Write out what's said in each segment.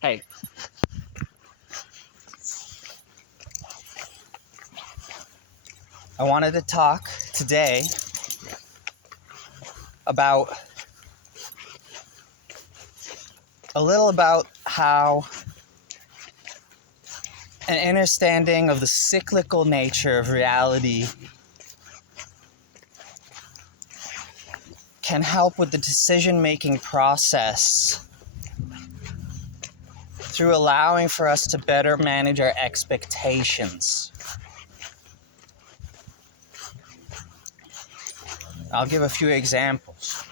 Hey, I wanted to talk today about how an understanding of the cyclical nature of reality can help with the decision-making process through allowing for us to better manage our expectations. I'll give a few examples.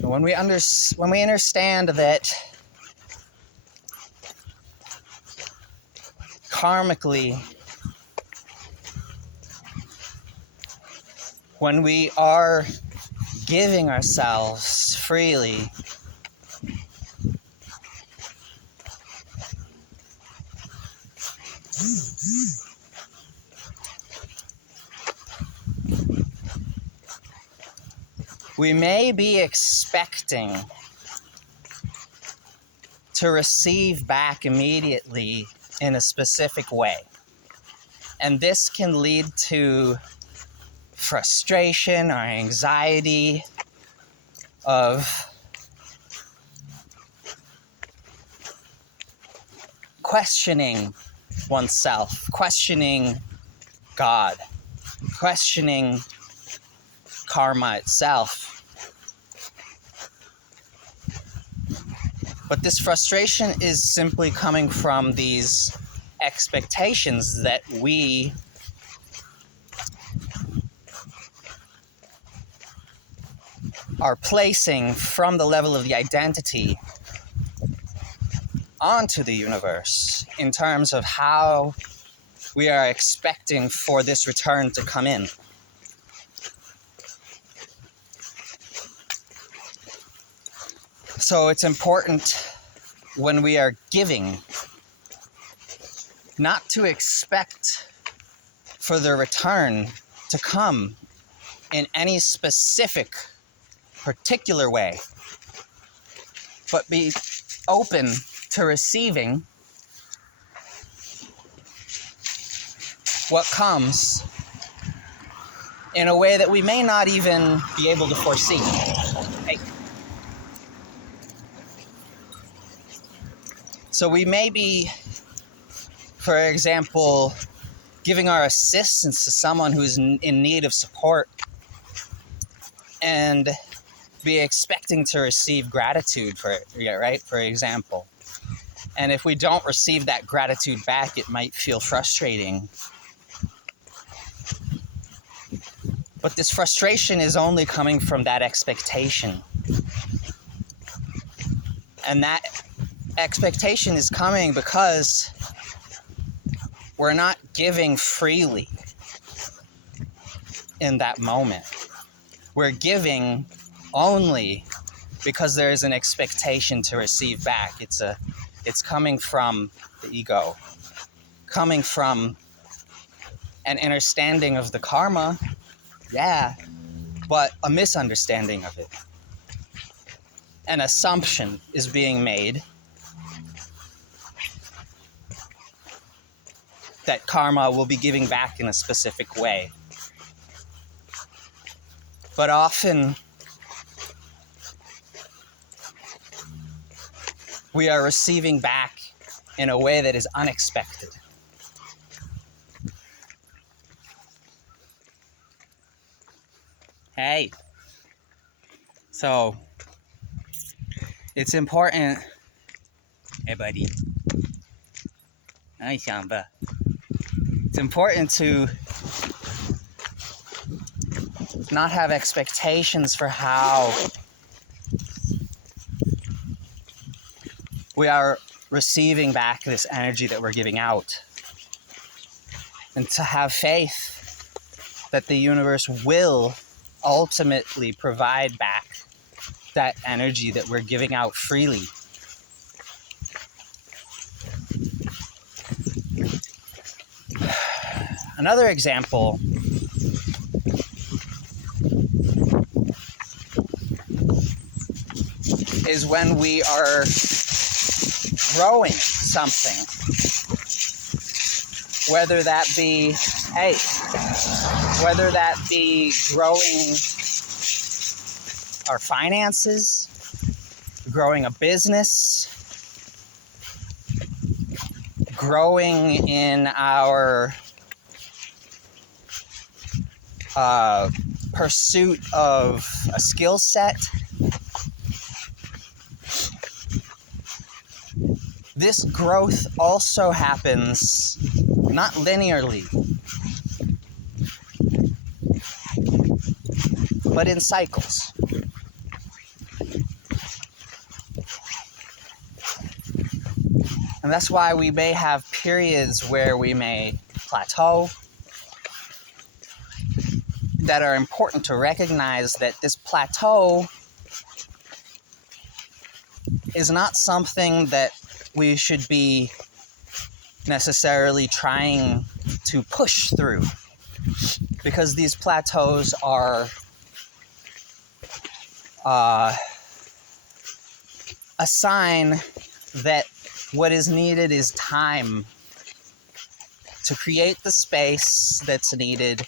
When we understand that karmically, when we are giving ourselves freely, we may be expecting to receive back immediately in a specific way. And this can lead to frustration or anxiety of questioning oneself, questioning God, questioning karma itself. But this frustration is simply coming from these expectations that we are placing from the level of the identity onto the universe in terms of how we are expecting for this return to come in. So it's important when we are giving not to expect for the return to come in any specific, particular way, but be open to receiving what comes in a way that we may not even be able to foresee. Hey. So we may be, for example, giving our assistance to someone who's in need of support and be expecting to receive gratitude for it, right? For example. And if we don't receive that gratitude back, it might feel frustrating. But this frustration is only coming from that expectation. And that expectation is coming because we're not giving freely in that moment. We're giving only because there is an expectation to receive back. It's coming from the ego, coming from an understanding of the karma, yeah, but a misunderstanding of it. An assumption is being made that karma will be giving back in a specific way. But often we are receiving back in a way that is unexpected. Hey. So, it's important. Hey, buddy. Hi, Shamba. It's important to not have expectations for how we are receiving back this energy that we're giving out. And to have faith that the universe will ultimately provide back that energy that we're giving out freely. Another example is when we are growing something, whether that be, whether that be growing our finances, growing a business, growing in our pursuit of a skill set. This growth also happens not linearly, but in cycles. And that's why we may have periods where we may plateau, that are important to recognize that this plateau is not something that we should be necessarily trying to push through, because these plateaus are a sign that what is needed is time to create the space that's needed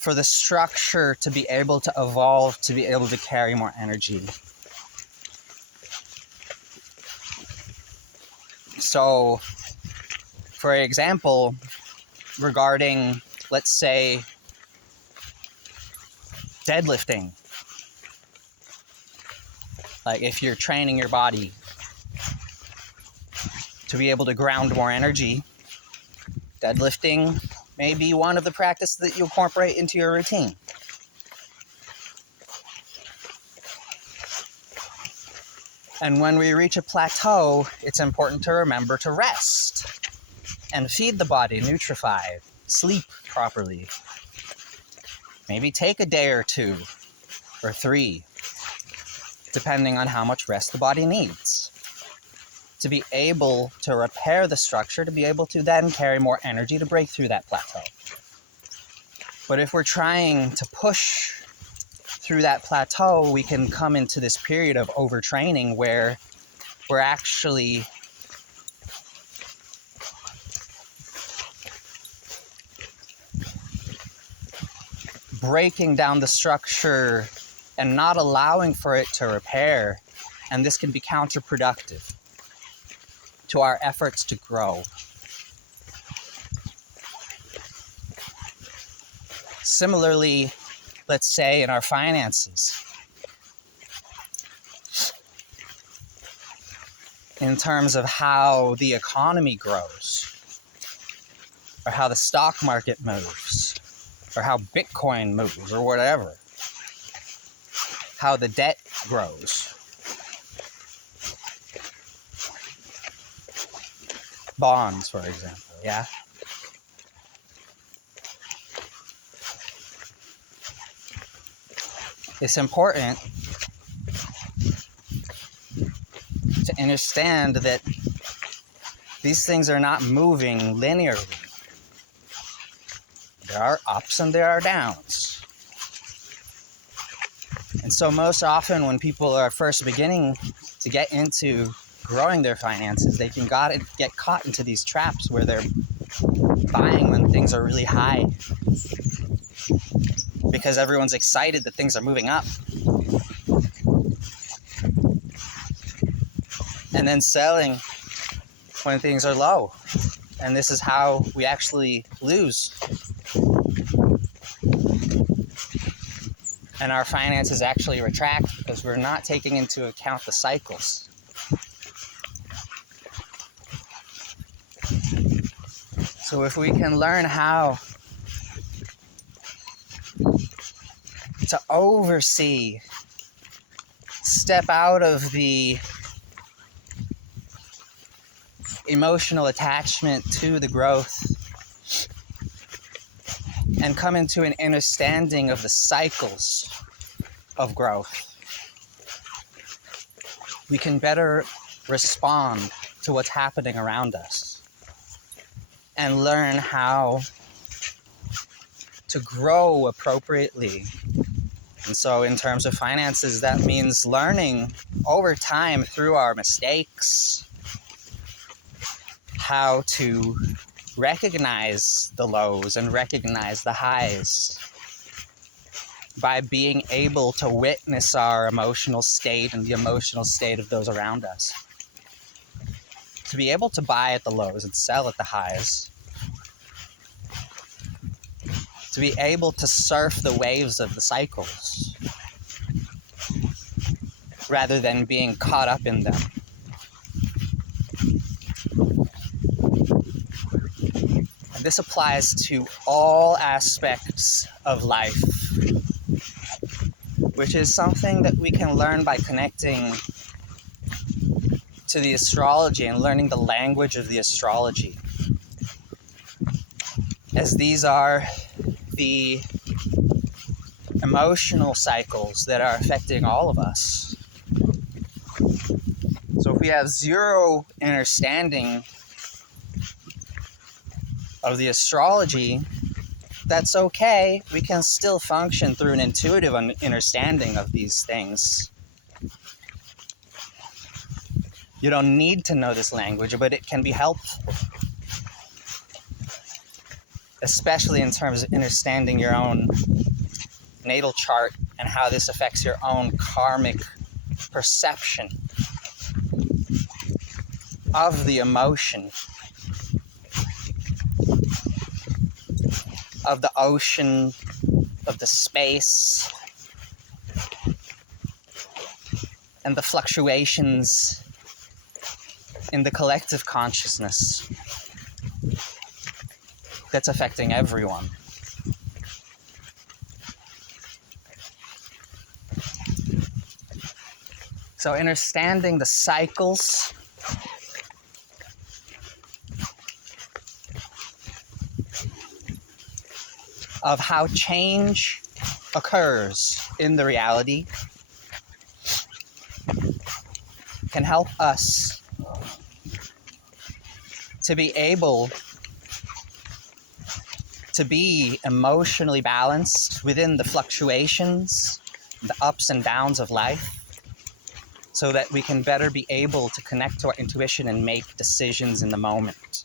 for the structure to be able to evolve, to be able to carry more energy. So, for example, regarding, let's say, deadlifting, like if you're training your body to be able to ground more energy, deadlifting may be one of the practices that you incorporate into your routine. And when we reach a plateau, it's important to remember to rest and feed the body, nutrify, sleep properly. Maybe take a day or 2 or 3, depending on how much rest the body needs, to be able to repair the structure, to be able to then carry more energy to break through that plateau. But if we're trying to push through that plateau, we can come into this period of overtraining where we're actually breaking down the structure and not allowing for it to repair, and this can be counterproductive to our efforts to grow. Similarly, let's say in our finances, in terms of how the economy grows, or how the stock market moves, or how Bitcoin moves, or whatever, how the debt grows, bonds, for example, yeah? It's important to understand that these things are not moving linearly. There are ups and there are downs. And so most often when people are first beginning to get into growing their finances, they can get caught into these traps where they're buying when things are really high, because everyone's excited that things are moving up, and then selling when things are low. And this is how we actually lose. And our finances actually retract because we're not taking into account the cycles. So if we can learn how to oversee, step out of the emotional attachment to the growth and come into an understanding of the cycles of growth, we can better respond to what's happening around us and learn how to grow appropriately And so in terms of finances, that means learning over time through our mistakes how to recognize the lows and recognize the highs by being able to witness our emotional state and the emotional state of those around us. To be able to buy at the lows and sell at the highs. To be able to surf the waves of the cycles rather than being caught up in them. And this applies to all aspects of life, which is something that we can learn by connecting to the astrology and learning the language of the astrology, as these are the emotional cycles that are affecting all of us. So if we have zero understanding of the astrology, that's okay. We can still function through an intuitive understanding of these things. You don't need to know this language, but it can be helpful. Especially in terms of understanding your own natal chart and how this affects your own karmic perception of the emotion, of the ocean, of the space, and the fluctuations in the collective consciousness that's affecting everyone. So understanding the cycles of how change occurs in the reality can help us to be able to be emotionally balanced within the fluctuations, the ups and downs of life, so that we can better be able to connect to our intuition and make decisions in the moment.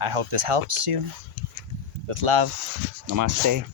I hope this helps you. With love, namaste.